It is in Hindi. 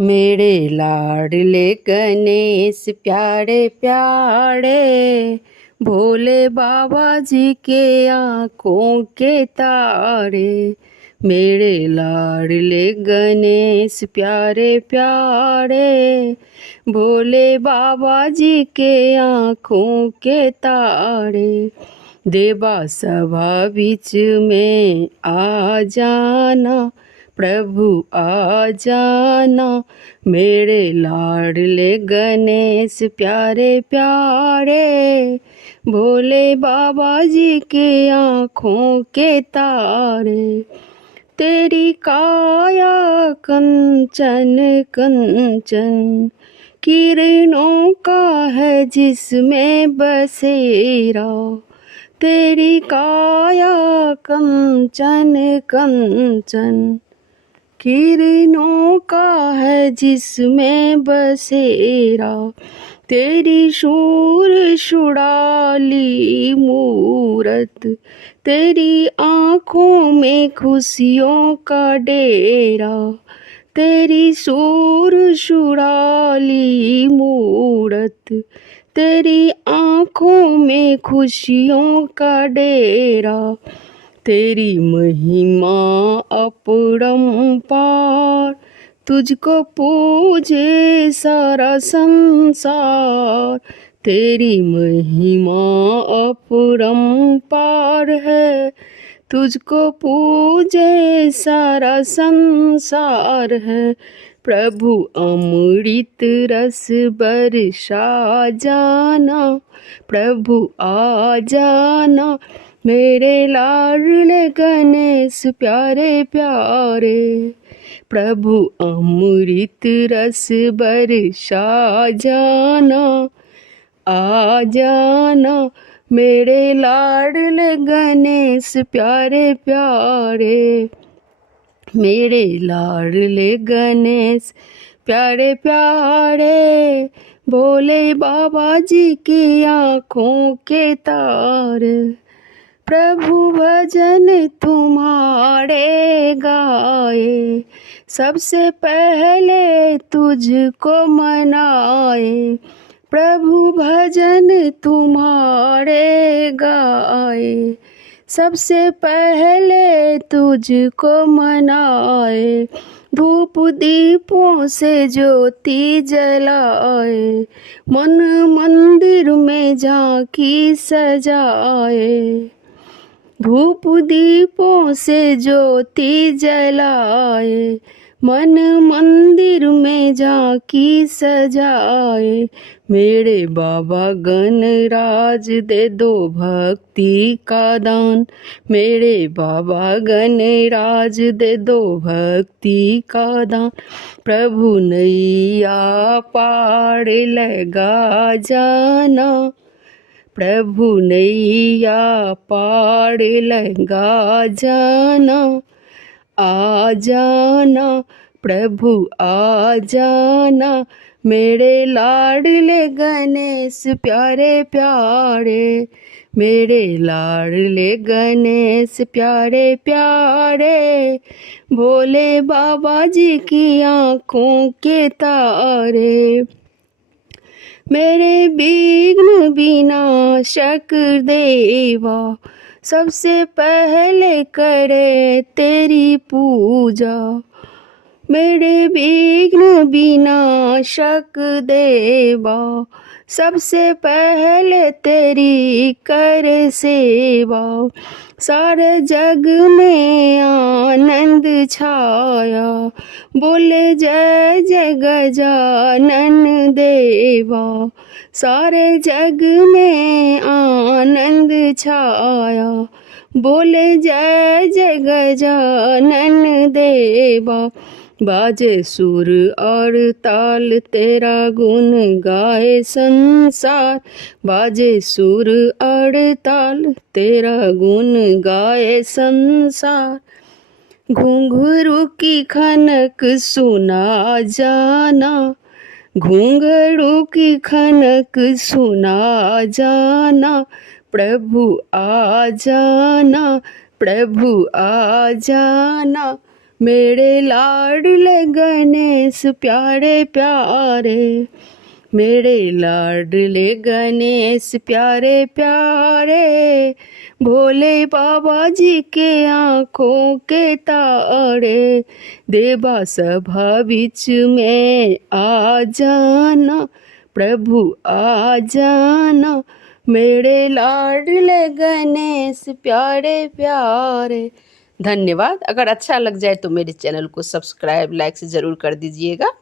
मेरे लाडले गणेश प्यारे प्यारे, भोले बाबा जी के आँखों के तारे। मेरे लाडले गणेश प्यारे प्यारे, भोले बाबा जी के आँखों के तारे। देवा सभा बीच में आ जाना, प्रभु आ जाना। मेरे लाडले गणेश प्यारे प्यारे, भोले बाबा जी के आँखों के तारे। तेरी काया कंचन कंचन, किरणों का है जिसमें बसेरा। तेरी काया कंचन कंचन, किरणों का है जिसमें बसेरा। तेरी शूर शुड़ाली मूरत, तेरी आँखों में खुशियों का डेरा। तेरी शूर शुड़ाली मूरत, तेरी आँखों में खुशियों का डेरा। तेरी महिमा अपरंपार, तुझको पूजे सारा संसार। तेरी महिमा अपरंपार है, तुझको पूजे सारा संसार है। प्रभु अमृत रस बरसा जाना, प्रभु आ जाना। मेरे लाडले गणेश प्यारे प्यारे, प्रभु अमृत रस बरसा जाना, आ जाना। मेरे लाडले गणेश प्यारे प्यारे, मेरे लाडले गणेश प्यारे प्यारे, भोले बाबा जी की आँखों के तारे। प्रभु भजन तुम्हारे गाए, सबसे पहले तुझको मनाए। प्रभु भजन तुम्हारे गाए, सबसे पहले तुझको मनाए। धूप दीपों से ज्योति जलाए, मन मंदिर में झांकी सजाए। धूप दीपों से ज्योति जलाए, मन मंदिर में झांकी सजाए। मेरे बाबा गणराज दे दो भक्ति का दान, मेरे बाबा गणराज दे दो भक्ति का दान। प्रभु नैया पार लगा जाना, प्रभु नैया पार लगा जाना, आ जाना। प्रभु आ जाना, मेरे लाडले गणेश प्यारे प्यारे, मेरे लाडले गणेश प्यारे प्यारे, भोले बाबा जी की आँखों के तारे। मेरे विघ्न विनाशक देवा, सबसे पहले करे तेरी पूजा। मेरे विघ्न विनाशक देवा, सबसे पहले तेरी कर सेवा। सारे जग में आनंद छाया, बोले जय जय गजानन देवा। सारे जग में आनंद छाया, बोले जय जय गजानन देवा। बाजे सुर और ताल तेरा गुण गाए संसार, बाजे सुर और ताल तेरा गुण गाए संसार। घुंघरू की खनक सुना जाना, घुंघरू की खनक सुना जाना। प्रभु आ जाना, प्रभु आ जाना। मेरे लाडले गणेश प्यारे प्यारे, मेरे लाडले गणेश प्यारे प्यारे, भोले बाबा जी के आँखों के तारे, देवा सभा बीच में आ जाना, प्रभु आ जाना, मेरे लाडले गणेश प्यारे प्यारे। धन्यवाद। अगर अच्छा लग जाए तो मेरे चैनल को सब्सक्राइब लाइक से ज़रूर कर दीजिएगा।